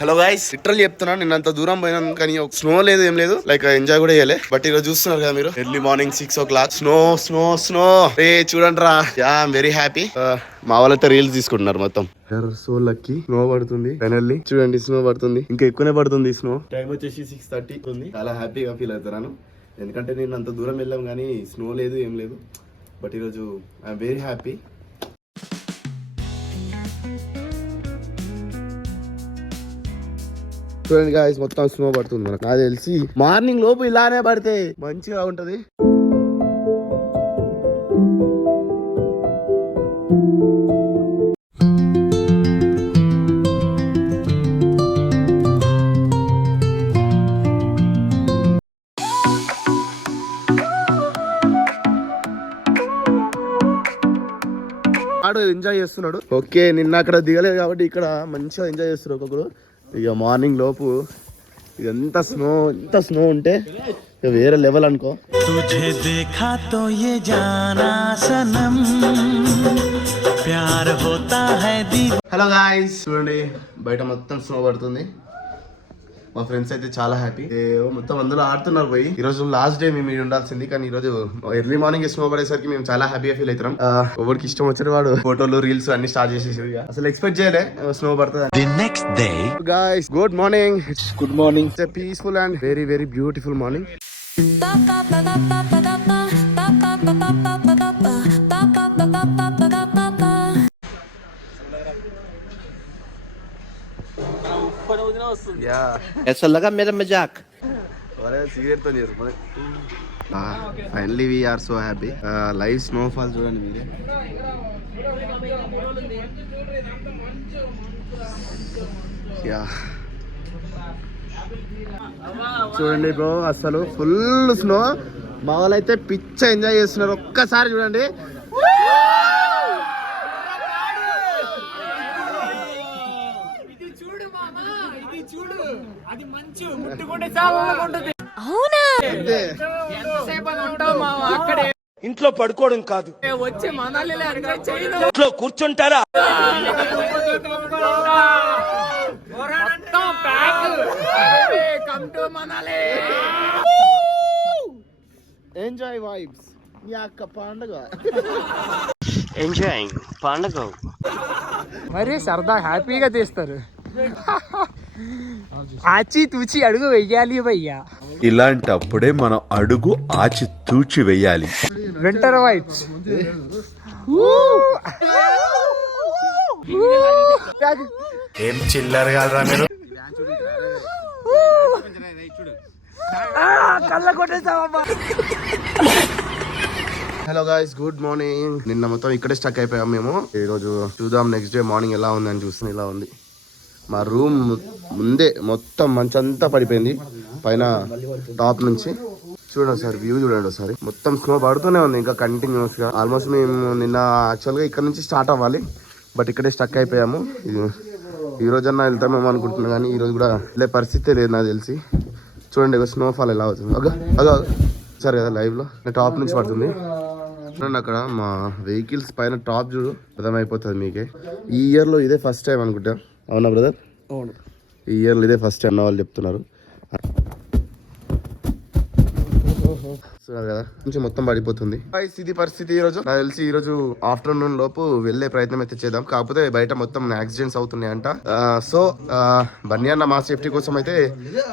Hello guys, literally చెప్తున్నా, నేను అంత దూరం పోయినా కానీ స్నో లేదు, ఏం లేదు, లైక్ ఎంజాయ్ కూడా చేయలే. బట్ ఈరోజు చూస్తున్నారు కదా మీరు, early morning 6 o'clock snow snow snow. రే చూడండి రా, యా ఐమ్ వెరీ హ్యాపీ. మా వాళ్ళైతే రీల్స్ తీసుకుంటున్నారు మొత్తం. సో లక్కీ, స్నో పడుతుంది ఫైనల్లీ. చూడండి స్నో పడుతుంది, ఇంకా ఎక్కువనే పడుతుంది స్నో. టైం వచ్చేసి 6:30 ఉంది. చాలా హ్యాపీగా ఫీల్ అవుతున్నాను, ఎందుకంటే నేను అంత దూరం వెళ్ళాం కానీ స్నో లేదు, ఏం లేదు. బట్ ఈరోజు ఐఎమ్ వెరీ హ్యాపీ. చూడండి గాయ్స్, మొత్తం స్నో పడుతుంది. మనకు నాకు తెలిసి మార్నింగ్ లోపు ఇలానే పడితే మంచిగా ఉంటది. ఆడు ఎంజాయ్ చేస్తున్నాడు. ఓకే, నిన్న అక్కడ దిగలేదు కాబట్టి ఇక్కడ మంచిగా ఎంజాయ్ చేస్తున్నారు ఒక్కొక్కరు. ఇక మార్నింగ్ లోపు ఎంత స్నో ఉంటే ఇక వేరే లెవెల్ అనుకో. హలో గాయ్స్, చూడండి బయట మొత్తం స్నో పడుతుంది. మా ఫ్రెండ్స్ అయితే చాలా హ్యాపీ, మొత్తం అందరూ ఆడుతున్నారు పోయి. ఈ రోజు లాస్ట్ డే మేము ఉండాల్సింది, కానీ ఈ రోజు ఎర్లీ మార్నింగ్ స్నో పడేసరికి మేము చాలా హ్యాపీగా ఫీల్ అవుతాం. ఎవరికి ఇష్టం వచ్చిన వాడు ఫోటోలు రీల్స్ అన్ని స్టార్ట్ చేసేసి అసలు ఎక్స్పెక్ట్ చేయలే స్నో పడుతుంది. Next day guys, good morning. Good morning. It's a peaceful and very very beautiful morning. ऐसा लगा मेरा मजाक. Finally we are so happy. Live snowfall చూడండి మీరే. చూడండి బ్రో, అసలు ఫుల్ స్నో. మా వాళ్ళైతే పిచ్చ ఎంజాయ్ చేస్తున్నారు. ఒక్కసారి చూడండి. అది మంచు ముట్టుకుంటే చాలా ఉంటుంది. అవునా? అక్కడే ఇంట్లో పడుకోవడం కాదు, వచ్చి మనాలి ఇంట్లో కూర్చుంటారా. Enjoy vibes. మీ అక్క పండుగ ఎంజాయింగ్ పండుగ మరి సరదా హ్యాపీగా తీస్తారు. ఆచి తూచి అడుగు వెయ్యాలి భయ్యా. ఇలాంటప్పుడే మనం అడుగు ఆచి తూచి వెయ్యాలి. Winter vibes. ఏం చిల్లర్ కాదురా మీరు. కళ్ళ కొట్టేసావమ్మా. Hello guys, good morning. నిన్న మొత్తం ఇక్కడే స్టక్ అయిపోయాం మేము. ఈ రోజు చూద్దాం నెక్స్ట్ డే మార్నింగ్ ఎలా ఉంది అని చూస్తున్నాం. ఇలా ఉంది మా రూమ్ ముందే, మొత్తం మంచంతా పడిపోయింది పైన టాప్ నుంచి. చూడండి సార్, వ్యూ చూడండి ఒకసారి. మొత్తం స్నో పడుతూనే ఉంది ఇంకా కంటిన్యూస్ గా. ఆల్మోస్ట్ మేము నిన్న యాక్చువల్గా ఇక్కడ నుంచి స్టార్ట్ అవ్వాలి, బట్ ఇక్కడే స్టక్ అయిపోయాము. ఈ రోజన్నా వెళ్తామేమో అనుకుంటున్నాం, కానీ ఈ రోజు కూడా వెళ్ళే పరిస్థితే లేదు నాకు తెలిసి. చూడండి స్నోఫాల్ ఎలా అవుతుంది. అగో సరే కదా, లైవ్ లో టాప్ నుంచి పడుతుంది. చూడండి అక్కడ మా వెహికల్స్ పైన టాప్ చూడు, అర్థమైపోతుంది మీకే. ఈ ఇయర్ లో ఇదే ఫస్ట్ టైం అనుకుంటా. అవునా బ్రదర్? అవును, ఈ ఇయర్లో ఇదే ఫస్ట్ టైం వాళ్ళు చెప్తున్నారు కదా. కొంచెం మొత్తం పడిపోతుంది. ఇది పరిస్థితి ఈ రోజు. నాకు తెలిసి ఈ రోజు ఆఫ్టర్నూన్ లోపు వెళ్లే ప్రయత్నం అయితే చేద్దాం. కాకపోతే బయట మొత్తం యాక్సిడెంట్స్ అవుతున్నాయంట. సో బన్నీ అన్న మా సేఫ్టీ కోసం అయితే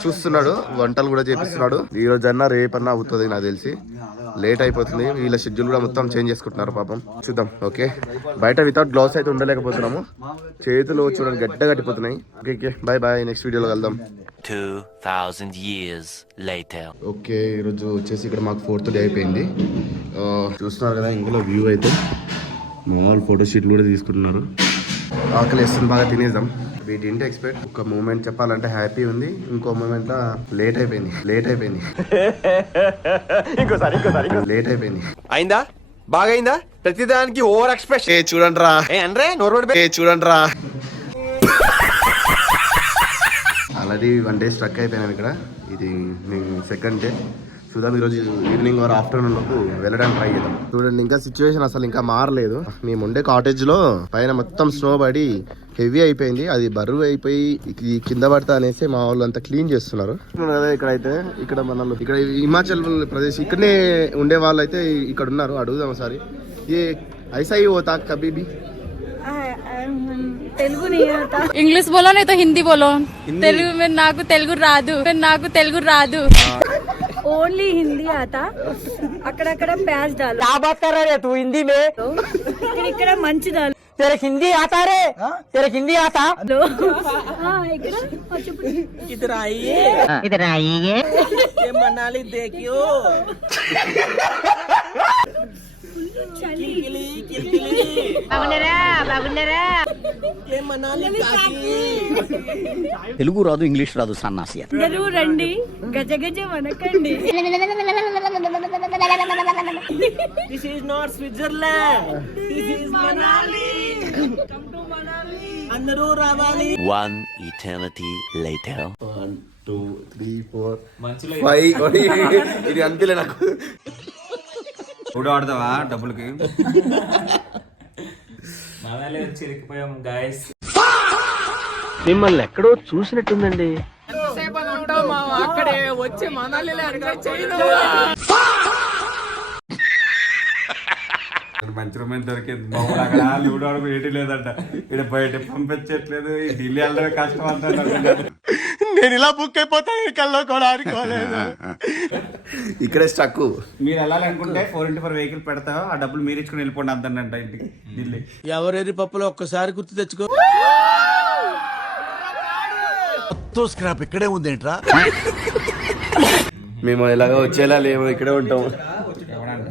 చూస్తున్నాడు, వంటలు కూడా చేపిస్తున్నాడు. ఈ రోజు అన్నా రేపన్నా అవుతుంది నాకు తెలిసి. లేట్ అయిపోతుంది, వీళ్ళ షెడ్యూల్ కూడా మొత్తం చేంజ్ చేసుకుంటున్నారు పాపం. చూద్దాం. ఓకే, బయట వితౌట్ గ్లౌస్ అయితే ఉండలేకపోతున్నాము. చేతులు చూడండి గడ్డ కట్టిపోతున్నాయి. ఓకే, బాయ్ బాయ్, నెక్స్ట్ వీడియోలో కలుద్దాం. 2000 years later. ఓకే, ఈరోజు వచ్చేసి ఇక్కడ మాకు 4th డే అయిపోయింది. చూస్తున్నారు కదా ఇందులో వ్యూ అయితే. మామూలు ఫోటోషూట్లు కూడా తీసుకుంటున్నారు. ఆకలి వేస్తుంది, బాగా తినేద్దాం. We didn't expect. ఒక మూమెంట్ చెప్పాలంటే హ్యాపీ ఉంది, ఇంకో మూమెంట్ లో లేట్ అయిపోయింది. లేట్ అయిపోయింది. అయిందా? బాగైందా? ప్రతిదానికి ఓవర్ ఎక్స్ప్రెషన్. చూడండి రా, చూడండి రా. ఆల్రెడీ 1 డే స్ట్రక్ అయిపోయినాం ఇక్కడ. ఇది మేము సెకండ్ డే. చూద్దాం ఈరోజు ఈవినింగ్ ఆర్ ఆఫ్టర్నూన్ లోపు వెళ్ళడానికి ట్రై చేద్దాం. చూడండి ఇంకా సిచ్యువేషన్ అసలు ఇంకా మారలేదు. మేము ఉండే కాటేజ్ లో పైన మొత్తం స్నో పడి హెవీ అయిపోయింది. అది బరువు అయిపోయి కింద పడతా అనేసి మా వాళ్ళు అంతా క్లీన్ చేస్తున్నారు. ఇక్కడైతే ఇక్కడ మన ఇక్కడ హిమాచల్ ప్రదేశ్ ఇక్కడనే ఉండే వాళ్ళు అయితే ఇక్కడ ఉన్నారు. అడుగుదాం ఒకసారి. ఏ ఐసా హీ హోతా కభీ భీ? తెలుగు नहीं आता. इंग्लिश बोलो नहीं तो हिंदी बोलो. तेलुगु में నాకు తెలుగు రాదు. ओनली हिंदी आता. అక్కడక్కడ प्याज डालो. क्या बात कर रहे तू हिंदी में? ఇక్కడ మంచి डालो. तेरे हिंदी आता रे? तेरे हिंदी आता? ఇక్కడ इधर आइए. ये मनाली देखियो. ये मनाली తెలుగు రాదు ఇంగ్లీష్ రాదు సన్నాసి. అందరూ రండి, గజ గజ వనకండి. This is not Switzerland. This is Manali. Come to Manali. అందరూ రావాలి. One eternity later. 1 2 3 4 5 ఇది అంతేలే నాకు. కూడా ఆడతావా డబ్బులకి? మిమ్మల్ని ఎక్కడో చూసినట్టుందండి. అక్కడే వచ్చి మనాలిలో ఎంజాయ్ చేయను. మంచి రూమ్ దొరికింది. బాబుడు అక్కడ లూడో ఆడుకు ఏటి లేదంట. ఇక్కడ బయట పంపించట్లేదు. ఈ ఢిల్లీ వెళ్ళడమే కష్టం అంటారు. నేను ఇలా బుక్ అయిపోతాను కల్లో కూడా అనుకోలేదు. ఇక్కడే స్టక్. మీరు వెళ్ళాలనుకుంటే 4x4 వెహికల్ పెడతా. ఆ డబ్బులు మీరు ఇచ్చుకుని వెళ్ళిపోండి అంతంట ఇంటికి. ఢిల్లీ ఎవరెరి పప్పులో ఒక్కసారి గుర్తు తెచ్చుకో. స్క్రాప్ ఇక్కడే ఉందేంట్రా? మేము ఎలాగో వచ్చేలా లేము, ఇక్కడే ఉంటాం. ఎవడంట?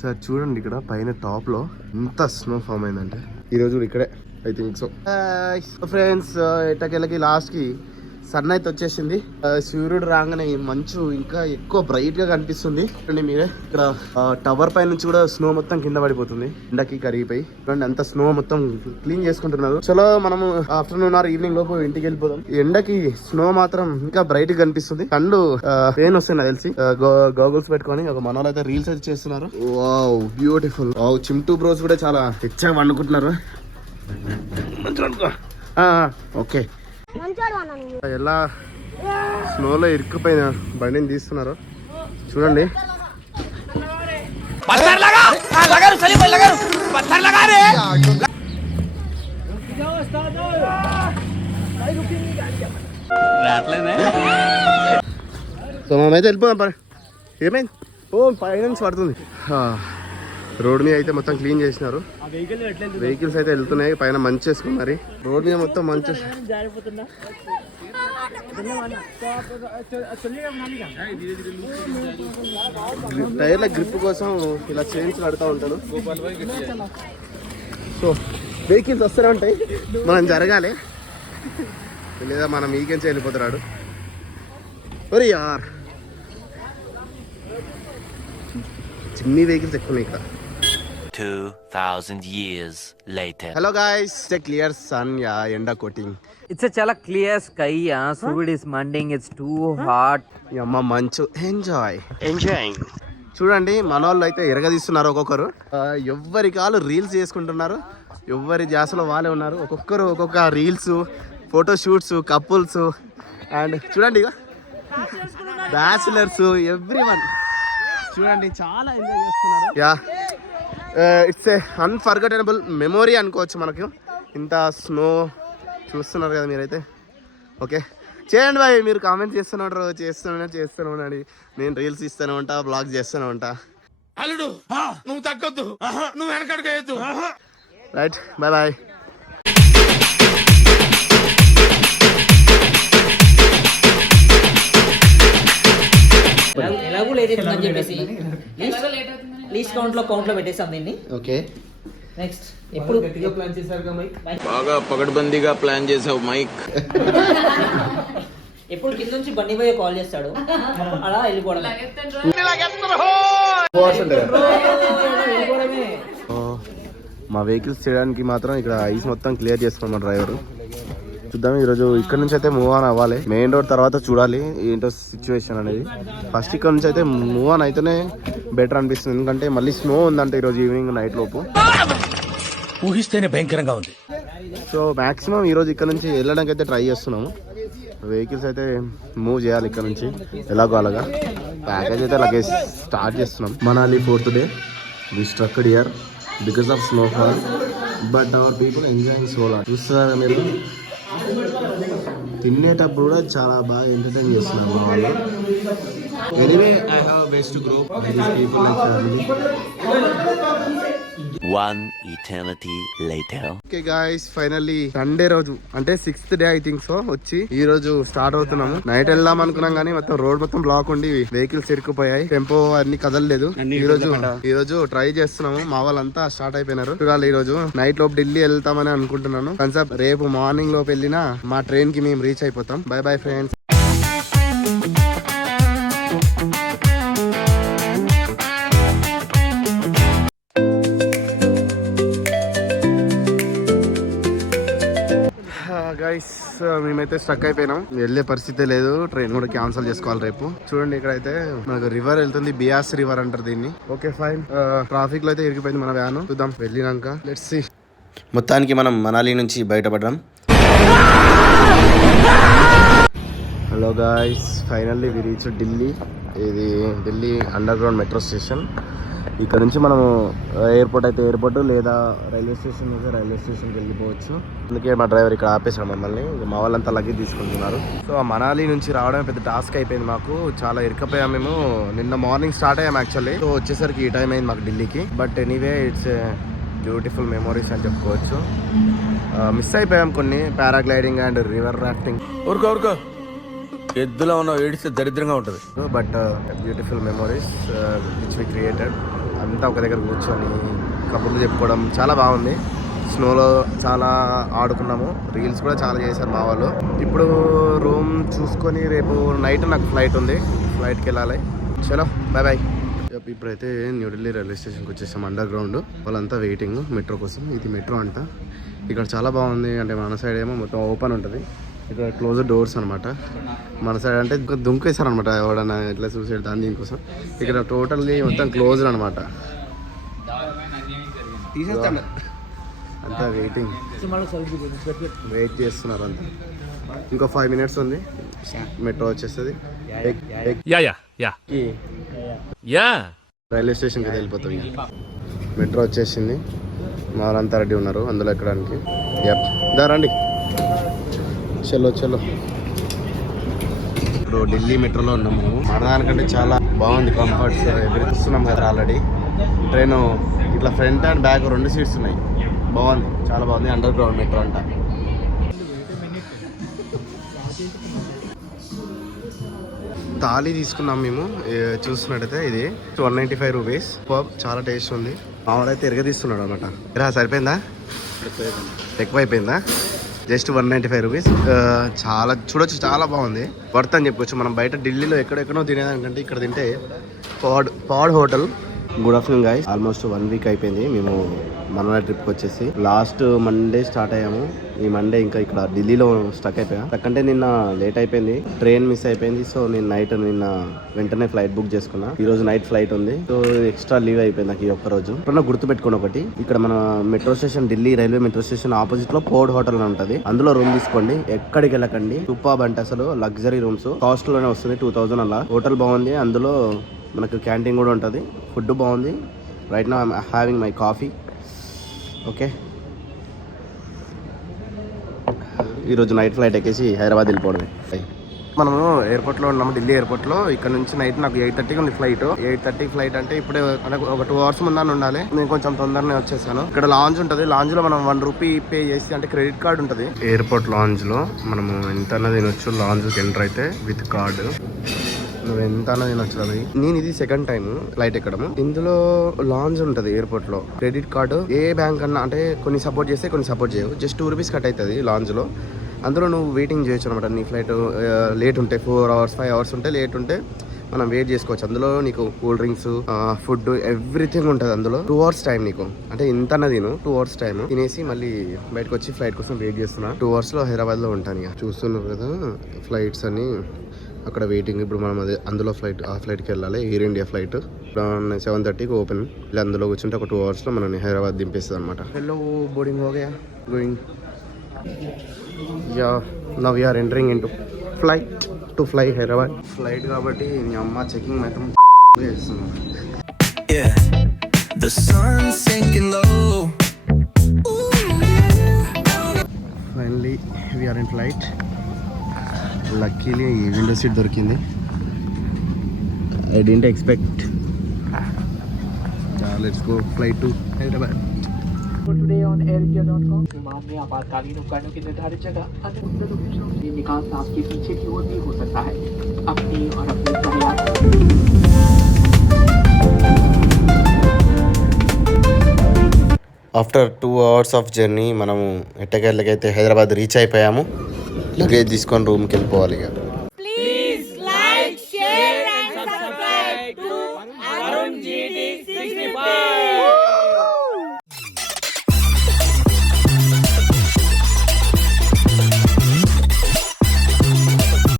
సార్ చూడండి ఇక్కడ పైన టాప్ లో ఎంత స్నో ఫామ్ అయిందంటే ఈరోజు ఇక్కడే ఐ థింక్ సో. ఫ్రెండ్స్ ఎట్టకెళ్ళకి లాస్ట్ కి సన్ అయితే వచ్చేసింది. సూర్యుడు రాగానే ఈ మంచు ఇంకా ఎక్కువ బ్రైట్ గా కనిపిస్తుంది. చూడండి మీరే ఇక్కడ టవర్ పై నుంచి కూడా స్నో మొత్తం కింద పడిపోతుంది. ఎండకి కరిగిపోయి చూడండి అంత స్నో మొత్తం క్లీన్ చేసుకుంటున్నారు. చలో మనము ఆఫ్టర్నూన్ ఆర్ ఈవినింగ్ లోపు ఇంటికి వెళ్ళిపోదాం. ఎండకి స్నో మాత్రం ఇంకా బ్రైట్ గా కనిపిస్తుంది. కళ్ళు పెయిన్ వస్తుంది నాకు తెలిసి. గోగుల్స్ పెట్టుకొని ఒక మనోళ్ళు అయితే రీల్స్ అయితే చేస్తున్నారు. Wow beautiful. Wow Chintu bros కూడా చాలా హెచ్చగా వండుకుంటున్నారు. ఓకే ఎలా స్నోలో ఇరుక్కుపోయిన బండిని తీస్తున్నారు చూడండి. సో మనమైతే వెళ్ళిపోదాం. ఏమైంది? ఓ పైనుంచి పడుతుంది. రోడ్ మీద అయితే మొత్తం క్లీన్ చేసినారు. వెహికల్స్ అయితే వెళ్తున్నాయి. పైన మంచి వేసుకున్నారు. రోడ్ మీద మొత్తం మంచి టైర్ల గ్రిప్ కోసం ఇలా చైన్స్ కడుతూ ఉంటాను. సో వెహికల్స్ వస్తూనే ఉంటాయి, మనం జరగాలి లేదా మనం ఈకెంచి వెళ్ళిపోతున్నాడు. ఒరే యార్ చిన్ని వెహికల్స్ ఎక్కువ ఇక్కడ. 2000 years later. Hello guys, clear sun యా ఎండా coating. It's a chala clear sky. Sud is manding. It's too hot. అమ్మ మంచు ఎంజాయింగ్. చూడండి మన వాళ్ళు అయితే ఎరగదీస్తున్నారు. ఒక్కొక్కరు ఎవ్వరి కాలు రీల్స్ చేసుకుంటున్నారు. ఎవ్వరి జాసలో వాళ్ళే ఉన్నారు. ఒక్కొక్కరు ఒక్కొక్క reels, photo shoots, couples and చూడండి ఇక బ్యాచిలర్స్ ఎవ్రీ వన్ చూడండి చాలా ఎంజాయ్ చేస్తున్నారు. Yeah it's a unforgettable memory అనుకోవచ్చు మనకు. ఇంత స్నో చూస్తున్నారు కదా మీరైతే. ఓకే చేయండి బాయ్, మీరు కామెంట్ చేస్తూనే ఉండండి. నేను రీల్స్ ఇస్తూనే ఉంటా, బ్లాగ్ చేస్తూనే ఉంటా. అల్లుడు నువ్వు తగ్గొద్దు, నువ్వు వెనకడుగు. Right, bye bye. ఎలాగో లేట్ అవుతుందని చెప్పేసి లీస్ట్ కౌంట్ లో పెట్టేసాం దీన్ని. ఓకే నెక్స్ట్ ఎప్పుడు బాగా పగడ్బందీగా ప్లాన్ చేసావు మైక్. ఎప్పుడు కింద నుంచి బండి పోయి కాల్ చేస్తాడు, అలా వెళ్ళిపోవడం. మా వెహికల్స్ చేయడానికి మాత్రం ఇక్కడ ఐస్ మొత్తం క్లియర్ చేసుకున్నాం మా డ్రైవర్. చూద్దాం ఈరోజు ఇక్కడ నుంచి అయితే మూవ్ ఆన్ అవ్వాలి. మెయిన్ రోడ్ తర్వాత చూడాలి ఏంటో సిచ్యువేషన్ అనేది. ఫస్ట్ ఇక్కడ నుంచి అయితే మూవ్ ఆన్ అయితేనే బెటర్ అనిపిస్తుంది, ఎందుకంటే మళ్ళీ స్నో ఉందంటే ఈరోజు ఈవినింగ్ నైట్ లోపు. ఊహిస్తేనే భయంకరంగా ఉంది. సో మాక్సిమం ఈరోజు ఇక్కడ నుంచి వెళ్ళడానికి అయితే ట్రై చేస్తున్నాము. వెహికల్స్ అయితే మూవ్ చేయాలి ఇక్కడ నుంచి ఎలాగో అలాగా. ప్యాకేజ్ అయితే లగేజ్ స్టార్ట్ చేస్తున్నాం. Manali 4th day we strucked here because of snowfall, but our people enjoying so lot. చూస్తున్నారా మీరు, తినేటప్పుడు కూడా చాలా బాగా ఎంటర్టైన్ చేస్తున్నారు మా వాళ్ళు. Anyway I have best to grow people like family. One eternity later. Okay guys, finally Sunday రోజు అంటే 6th day I think so వచ్చి ఈ రోజు స్టార్ట్ అవుతున్నాము. నైట్ వెళ్దాం అనుకున్నాం కానీ మొత్తం రోడ్ మొత్తం బ్లాక్ ఉండి వెహికల్స్ ఇరుక్కుపోయాయి. టెంపో అన్ని కదలలేదు. ఈ రోజు ట్రై చేస్తున్నాము. మా వాళ్ళంతా స్టార్ట్ అయిపోయినారు. చూడాలి ఈ రోజు నైట్ లోపు ఢిల్లీ వెళ్తామని అనుకుంటున్నాను. కన్సెప్ట్ రేపు మార్నింగ్ లోపు వెళ్ళినా మా ట్రైన్ కి మేము రీచ్ అయిపోతాం. By bye friends. గైస్ మేమైతే స్టక్ అయిపోయినాం, వెళ్ళే పరిస్థితే లేదు. ట్రైన్ కూడా క్యాన్సిల్ చేసుకోవాలి రేపు. చూడండి ఇక్కడైతే మనకు రివర్ వెళ్తుంది, బియాస్ రివర్ అంటారు దీన్ని. Okay fine. ట్రాఫిక్ లో అయితే ఇరిగిపోయింది మన వ్యాన్. చూద్దాం వెళ్ళినాక, లెట్స్ సీ. మొత్తానికి మనం మనాలి నుంచి బయటపడ్డాం. Hello guys, finally we reach Delhi. ఇది Delhi underground metro station. ఇక్కడ నుంచి మనము ఎయిర్పోర్ట్ అయితే ఎయిర్పోర్ట్, లేదా రైల్వే స్టేషన్ అయితే రైల్వే స్టేషన్కి వెళ్ళిపోవచ్చు. అందుకే మా డ్రైవర్ ఇక్కడ ఆపేసాడు మమ్మల్ని. మా వాళ్ళంతా లగేజ్ తీసుకుంటున్నారు. సో మనాలి నుంచి రావడం పెద్ద టాస్క్ అయిపోయింది మాకు. చాలా ఇరుకపోయాం మేము. నిన్న మార్నింగ్ స్టార్ట్ అయ్యాం యాక్చువల్లీ. సో వచ్చేసరికి ఈ టైం అయింది మాకు ఢిల్లీకి. But anyway it's beautiful memories అని చెప్పుకోవచ్చు. మిస్ అయిపోయాం కొన్ని, పారాగ్లైడింగ్ అండ్ రివర్ రాఫ్టింగ్. ఊరుకో ఎద్దులో ఉన్న ఏడిస్తే దరిద్రంగా ఉంటుంది. But beautiful memories which we created. అంతా ఒక దగ్గర కూర్చొని కబుర్లు చెప్పుకోవడం చాలా బాగుంది. స్నోలో చాలా ఆడుకున్నాము. రీల్స్ కూడా చాలా చేశారు మా వాళ్ళు. ఇప్పుడు రూమ్ చూసుకొని రేపు నైట్ నాకు ఫ్లైట్ ఉంది, ఫ్లైట్కి వెళ్ళాలి. చలో బాయ్ బాయ్. ఇప్పుడైతే న్యూఢిల్లీ రైల్వే స్టేషన్కి వచ్చేసాం. అండర్ గ్రౌండ్ వాళ్ళంతా వెయిటింగ్ మెట్రో కోసం. ఇది మెట్రో అంట. ఇక్కడ చాలా బాగుంది. అంటే మన సైడ్ ఏమో మొత్తం ఓపెన్ ఉంటుంది, ఇక్కడ క్లోజ్ డోర్స్ అనమాట. మన సైడ్ అంటే ఇంకా దుంకేశారనమాట ఎవడన్నా ఎట్లా చూసాడు దాని దీనికోసం. ఇక్కడ టోటల్లీ మొత్తం క్లోజ్ అనమాట. అంతా వెయిట్ చేస్తున్నారు అంతా. ఇంకో 5 minutes ఉంది, మెట్రో వచ్చేస్తుంది. రైల్వే స్టేషన్కి వెళ్ళిపోతుంది. మెట్రో వచ్చేసింది. మా వాళ్ళంతా రెడీ ఉన్నారు అందులో ఎక్కడానికి. దా రండి, చలో చలో. ఇప్పుడు ఢిల్లీ మెట్రోలో ఉన్నాము. మన దానికంటే చాలా బాగుంది కంఫర్ట్స్. ఎదురుస్తున్నాం కదా ఆల్రెడీ. ట్రైన్ ఇట్లా ఫ్రంట్ అండ్ బ్యాక్ 2 seats ఉన్నాయి. బాగుంది, చాలా బాగుంది. అండర్ గ్రౌండ్ మెట్రో అంట. థాలీ తీసుకున్నాం మేము. చూస్తున్నట్టయితే ఇది 195 రూపీస్. చాలా టేస్ట్ ఉంది. మామూలైతే ఎరగదీస్తున్నాడు అనమాట. సరిపోయిందా, ఎక్కువైపోయిందా? Just 195 rupees. చాలా చూడొచ్చు, చాలా బాగుంది. వర్త్ అని చెప్పుకోవచ్చు. మనం బయట ఢిల్లీలో ఎక్కడెక్కడో తినేదానికంటే ఇక్కడ తింటే పాడ్ hotel. Good afternoon guys. Almost 1 week అయిపోయింది మేము మనాలి ట్రిప్కి వచ్చేసి. లాస్ట్ మండే స్టార్ట్ అయ్యాము. ఈ మండే ఇంకా ఇక్కడ ఢిల్లీలో స్టక్ అయిపోయా. అంటే నిన్న లేట్ అయిపోయింది, ట్రైన్ మిస్ అయిపోయింది. సో నేను నిన్న వెంటనే ఫ్లైట్ బుక్ చేసుకున్నా. ఈ రోజు నైట్ ఫ్లైట్ ఉంది. సో ఎక్స్ట్రా లీవ్ అయిపోయింది నాకు ఈ ఒక్క రోజు. ఇప్పుడు గుర్తు పెట్టుకోండి ఒకటి, ఇక్కడ మన metro station, Delhi railway metro station opposite లో పోర్డ్ హోటల్ అని ఉంటుంది. అందులో రూమ్ తీసుకోండి, ఎక్కడికి వెళ్ళకండి. సూపర్బ్ అంటే అసలు లగ్జరీ రూమ్స్. కాస్ట్ లోనే వస్తుంది 2000 అలా. హోటల్ బాగుంది, అందులో మనకు క్యాంటీన్ కూడా ఉంటుంది. ఫుడ్ బాగుంది. Right now I'm having my coffee. Okay, ఈరోజు నైట్ ఫ్లైట్ ఎక్కేసి హైదరాబాద్ వెళ్ళిపోవడమే. మనము ఎయిర్పోర్ట్లో ఉన్నాము, ఢిల్లీ ఎయిర్పోర్ట్లో. ఇక్కడ నుంచి నైట్ నాకు 8:30కి ఉంది ఫ్లైట్. 8:30 ఫ్లైట్ అంటే ఇప్పుడే మనకు ఒక 2 hours ముందని ఉండాలి. నేను కొంచెం తొందరనే వచ్చేసాను. ఇక్కడ లాంజ్ ఉంటుంది. లాంజ్ లో మనం 1 rupee పే చేసి, అంటే క్రెడిట్ కార్డ్ ఉంటుంది. ఎయిర్పోర్ట్ లాంజ్ లో మనము ఎంత తినొచ్చు. లాంజ్కి ఎంటర్ అయితే విత్ కార్డు నువ్వు ఎంత తినొచ్చు. అది నేను ఇది 2nd time ఫ్లైట్ ఎక్కడము. ఇందులో లాంజ్ ఉంటుంది ఎయిర్పోర్ట్ లో. క్రెడిట్ కార్డు ఏ బ్యాంక్ అన్నా, అంటే కొన్ని సపోర్ట్ చేస్తే కొన్ని సపోర్ట్ చేయవు. జస్ట్ 2 rupees కట్ అవుతుంది లాంజ్ లో. అందులో నువ్వు వెయిటింగ్ చేయొచ్చు అనమాట. నీ ఫ్లైట్ లేట్ ఉంటే 4 hours 5 hours ఉంటే, లేట్ ఉంటే మనం వెయిట్ చేసుకోవచ్చు. అందులో నీకు కూల్ డ్రింక్స్, ఫుడ్, ఎవ్రీథింగ్ ఉంటుంది అందులో. 2 hours టైం నీకు, అంటే ఇంత తిను 2 hours టైం తినేసి మళ్ళీ బయటకు వచ్చి ఫ్లైట్ కోసం వెయిట్ చేస్తున్నా. 2 hours లో హైదరాబాద్ లో ఉంటాను. ఇక చూస్తున్నారు కదా ఫ్లైట్స్ అని అక్కడ వెయిటింగ్. ఇప్పుడు మనం అదే అందులో ఆ ఫ్లైట్కి వెళ్ళాలి. ఎయిర్ ఇండియా ఫ్లైట్ 7:30కి ఓపెన్. ఇలా అందులో కూర్చుంటే ఒక 2 hours లో మనల్ని హైదరాబాద్ దింపేస్తుంది అనమాట. హలో, బోర్డింగ్ హో గయా, going. Yeah, now we are entering into flight to fly Hyderabad. Flight కాబట్టి మీ అమ్మ చెకింగ్ మాత్రం చేస్తున్నాం. Finally we're in flight. Luckily window seat దొరికింది. I didn't expect. Let's go flight to Hyderabad. Today on airaindia.com विमान में आपातकालीन उपकरणों की निर्धारित जगह अन्य लोकेशनों से निकास आपके पीछे की ओर भी हो सकता है. अपनी और अपने सहयात्री ఆఫ్టర్ 2 hours ఆఫ్ జర్నీ మనము ఎట్టకేళ్ళకైతే హైదరాబాద్ రీచ్ అయిపోయాము. లగేజ్ తీసుకొని రూమ్కి వెళ్ళిపోవాలి. ఇక